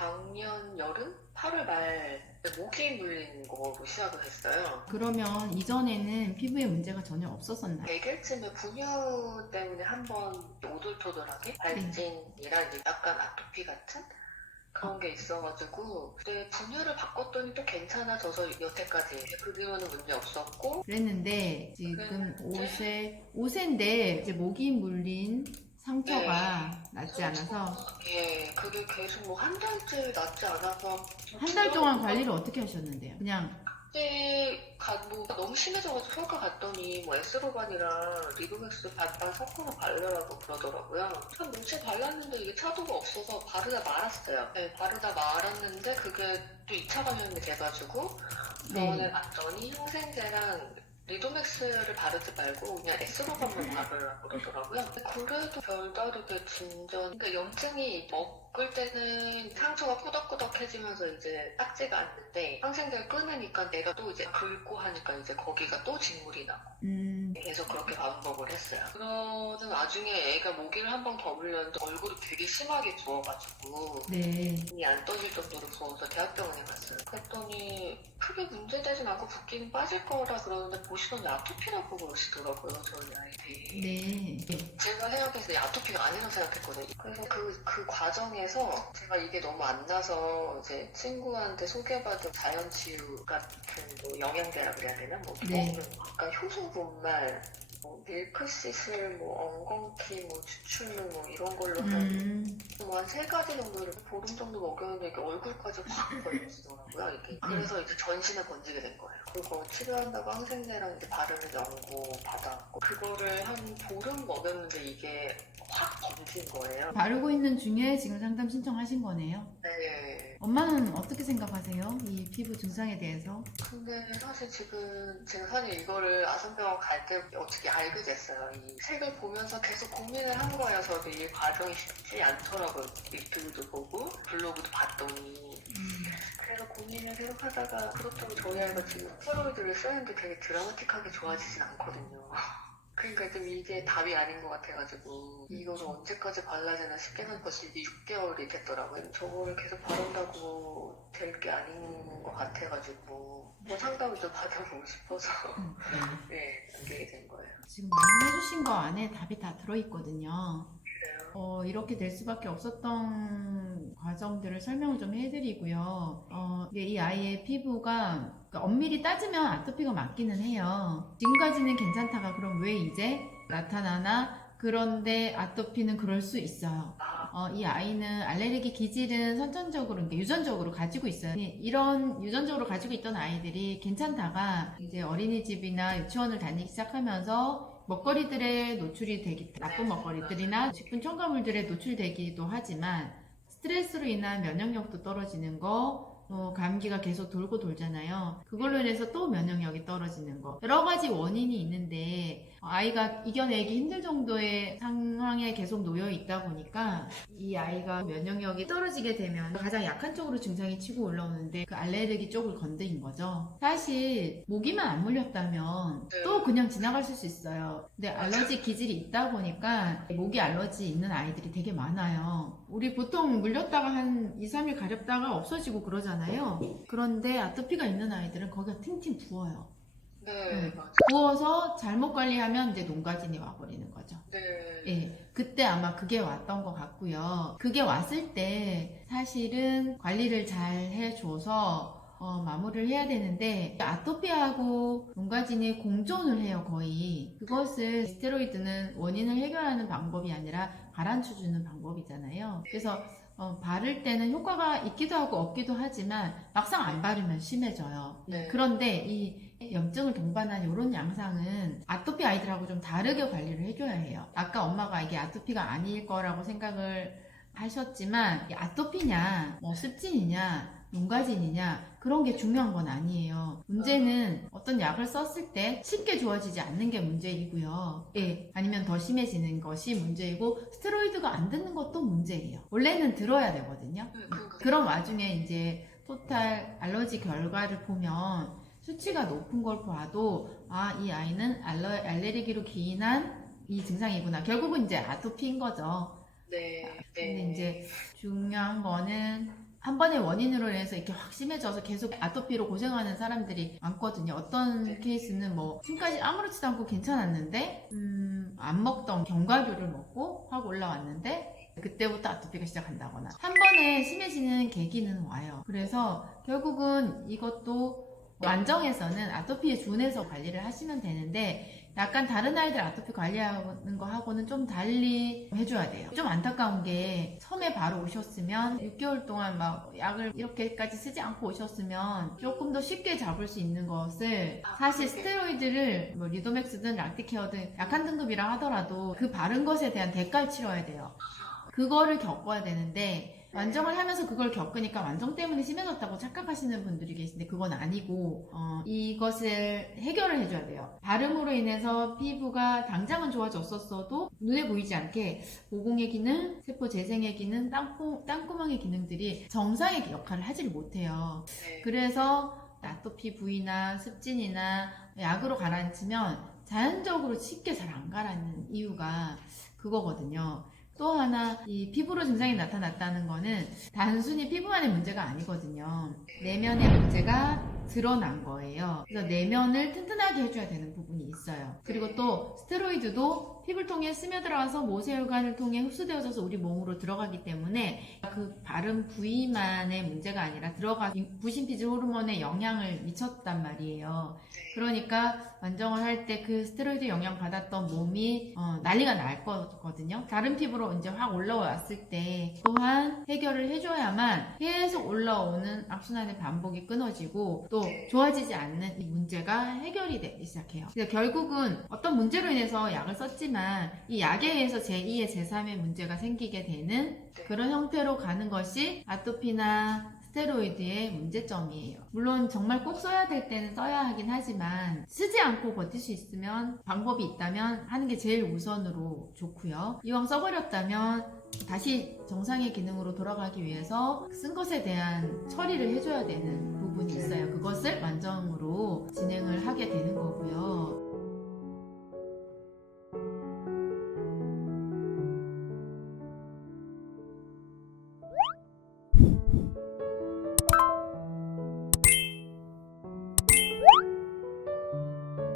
작년 여름? 8월 말 모기 물린 거로 시작을 했어요. 그러면 이전에는 피부에 문제가 전혀 없었었나요? 100일쯤에 분유 때문에 한번 오돌토돌하게 발진이랑 이제 약간 아토피 같은 그런 게 있어가지고 그때 분유를 바꿨더니 또 괜찮아져서 여태까지 그 뒤로는 문제 없었고. 그랬는데 지금 그랬는데 5세인데 이제 모기 물린 상처가 낫지 않아서 예, 그게 계속 뭐 한 달째 낫지 않아서 한 달 동안 관리를 어떻게 하셨는데요? 그냥 그때 뭐 너무 심해져가지고 서울과 갔더니 뭐 에스로반이랑 리도맥스 반반 섞어서 바르라고 그러더라고요. 한 며칠 발랐는데 이게 차도가 없어서 바르다 말았어요. 네, 바르다 말았는데 그게 또 2차 감염이 돼가지고 병원에 갔더니 항생제랑 리도맥스를 바르지 말고 그냥 에스로반만 바르라고 그러더라고요. 그래도 별다르게 그러니까 염증이 먹을 때는 상처가 꾸덕꾸덕해지면서 이제 딱지가 않는데 항생제를 끊으니까 내가 또 이제 긁고 하니까 이제 거기가 또 진물이 나고 계속 그렇게 반복을 했어요. 그러는 와중에 애가 모기를 한 번 더 물렸는데 얼굴이 되게 심하게 부어가지고 눈이 안 떠질 정도로 부어서 대학병원에 갔어요. 그랬더니 크게 문제되진 않고 붓기는 빠질 거라 그러는데 보시더니 아토피라고 그러시더라고요, 저희 아이들이. 제가 생각했을 때 아토피가 아니라고 생각했거든요. 그래서 그 과정에서 제가 이게 너무 안 나서 이제 친구한테 소개받은 자연치유 같은 뭐 영양제라 그래야 되나? 뭐 아까 효소 분말, 뭐 밀크시슬, 뭐 엉겅퀴, 뭐 추출물 뭐 이런 걸로 한 3가지 정도를 보름 정도 먹였는데 이게 얼굴까지 확 걸리시더라고요, 이게. 그래서 이제 전신에 번지게 된 거예요. 그거 치료한다고 항생제랑 이제 바르는 연고 받았고 그거를 한 보름 먹였는데 이게 확 번진 거예요. 바르고 있는 중에 지금 상담 신청하신 거네요? 네. 엄마는 어떻게 생각하세요? 이 피부 증상에 대해서? 근데 사실 지금 제가 사실 이거를 아산병원 갈 때 어떻게 알게 됐어요. 이 책을 보면서 계속 고민을 한 거예요. 저도 이 과정이 쉽지 않더라고요. 유튜브도 보고 블로그도 봤더니. 그래서 고민을 계속 하다가 그렇다고 저희 아이가 지금 스테로이드를 쓰는데 되게 드라마틱하게 좋아지진 않거든요. 그러니까 좀 이게 답이 아닌 것 같아가지고 이거를 언제까지 발라야 되나 싶게는 벌써 이게 6개월이 됐더라고요. 저거를 계속 바른다고 될 게 아닌 것 같아가지고 뭐 상담을 좀 받아보고 싶어서 네, 남기게 된 거예요. 지금 말씀해주신 거 안에 답이 다 들어있거든요. 그래요? 이렇게 될 수밖에 없었던 과정들을 설명을 좀 해드리고요. 이 아이의 피부가 그러니까 엄밀히 따지면 아토피가 맞기는 해요. 지금까지는 괜찮다가 그럼 왜 이제 나타나나? 그런데 아토피는 그럴 수 있어요. 이 아이는 알레르기 기질은 선천적으로, 그러니까 유전적으로 가지고 있어요. 이런 유전적으로 가지고 있던 아이들이 괜찮다가 이제 어린이집이나 유치원을 다니기 시작하면서 먹거리들에 노출이 되기, 나쁜 먹거리들이나 식품 첨가물들에 노출되기도 하지만 스트레스로 인한 면역력도 떨어지는 거, 감기가 계속 돌고 돌잖아요. 그걸로 인해서 또 면역력이 떨어지는 거. 여러 가지 원인이 있는데 아이가 이겨내기 힘들 정도의 상황에 계속 놓여 있다 보니까 이 아이가 면역력이 떨어지게 되면 가장 약한 쪽으로 증상이 치고 올라오는데 그 알레르기 쪽을 건드린 거죠. 사실 모기만 안 물렸다면 또 그냥 지나가실 수 있어요. 근데 알러지 기질이 있다 보니까 모기 알러지 있는 아이들이 되게 많아요. 우리 보통 물렸다가 한 2, 3일 가렵다가 없어지고 그러잖아요. 그런데 아토피가 있는 아이들은 거기가 팅팅 부어요. 네, 맞아요. 부어서 잘못 관리하면 이제 농가진이 와버리는 거죠. 네. 그때 아마 그게 왔던 것 같고요. 그게 왔을 때 사실은 관리를 잘 해줘서 마무리를 해야 되는데 아토피하고 농가진이 공존을 해요, 거의. 그것을 스테로이드는 원인을 해결하는 방법이 아니라 가라앉혀주는 방법이잖아요. 그래서 바를 때는 효과가 있기도 하고 없기도 하지만 막상 안 바르면 심해져요. 그런데 이 염증을 동반한 이런 양상은 아토피 아이들하고 좀 다르게 관리를 해줘야 해요. 아까 엄마가 이게 아토피가 아닐 거라고 생각을 하셨지만 아토피냐 뭐 습진이냐 농가진이냐 그런 게 중요한 건 아니에요. 문제는 어떤 약을 썼을 때 쉽게 좋아지지 않는 게 문제이고요. 아니면 더 심해지는 것이 문제이고 스테로이드가 안 듣는 것도 문제예요. 원래는 들어야 되거든요. 그런 와중에 이제 토탈 알러지 결과를 보면 수치가 높은 걸 봐도 이 아이는 알레르기로 기인한 이 증상이구나. 결국은 이제 아토피인 거죠. 근데 이제 중요한 거는 한 번의 원인으로 인해서 이렇게 확 심해져서 계속 아토피로 고생하는 사람들이 많거든요. 어떤 케이스는 뭐 지금까지 아무렇지도 않고 괜찮았는데 안 먹던 견과류를 먹고 확 올라왔는데 그때부터 아토피가 시작한다거나 한 번에 심해지는 계기는 와요. 그래서 결국은 이것도 완정에서는 아토피에 준해서 관리를 하시면 되는데 약간 다른 아이들 아토피 관리하는 거하고는 좀 달리 해줘야 돼요. 좀 안타까운 게 처음에 바로 오셨으면 6개월 동안 막 약을 이렇게까지 쓰지 않고 오셨으면 조금 더 쉽게 잡을 수 있는 것을 사실 스테로이드를 뭐 리도맥스든 락티케어든 약한 등급이라 하더라도 그 바른 것에 대한 대가를 치러야 돼요. 그거를 겪어야 되는데 완정을 하면서 그걸 겪으니까 완정 때문에 심해졌다고 착각하시는 분들이 계신데 그건 아니고 이것을 해결을 해줘야 돼요. 발음으로 인해서 피부가 당장은 좋아졌었어도 눈에 보이지 않게 모공의 기능, 세포 재생의 기능, 땅구멍의 기능들이 정상의 역할을 하지를 못해요. 그래서 아토피 부위나 습진이나 약으로 가라앉히면 자연적으로 쉽게 잘 안 가라앉는 이유가 그거거든요. 또 하나 이 피부로 증상이 나타났다는 거는 단순히 피부만의 문제가 아니거든요. 내면의 문제가 드러난 거예요. 그래서 내면을 튼튼하게 해줘야 되는 부분이 있어요. 그리고 또 스테로이드도 피부를 통해 스며들어와서 모세혈관을 통해 흡수되어져서 우리 몸으로 들어가기 때문에 그 바른 부위만의 문제가 아니라 들어가 부신피질 호르몬에 영향을 미쳤단 말이에요. 그러니까 완정을 할 때 그 스테로이드 영향 받았던 몸이 난리가 날 거거든요. 다른 피부로 이제 확 올라왔을 때 또한 해결을 해줘야만 계속 올라오는 악순환의 반복이 끊어지고 또 좋아지지 않는 이 문제가 해결이 되기 시작해요. 그래서 결국은 어떤 문제로 인해서 약을 썼지만 이 약에 의해서 제2의 제3의 문제가 생기게 되는 그런 형태로 가는 것이 아토피나 스테로이드의 문제점이에요. 물론 정말 꼭 써야 될 때는 써야 하긴 하지만 쓰지 않고 버틸 수 있으면 방법이 있다면 하는 게 제일 우선으로 좋고요. 이왕 써버렸다면 다시 정상의 기능으로 돌아가기 위해서 쓴 것에 대한 처리를 해줘야 되는 부분이 있어요. 그것을 완정으로 진행을 하게 되는 거고요.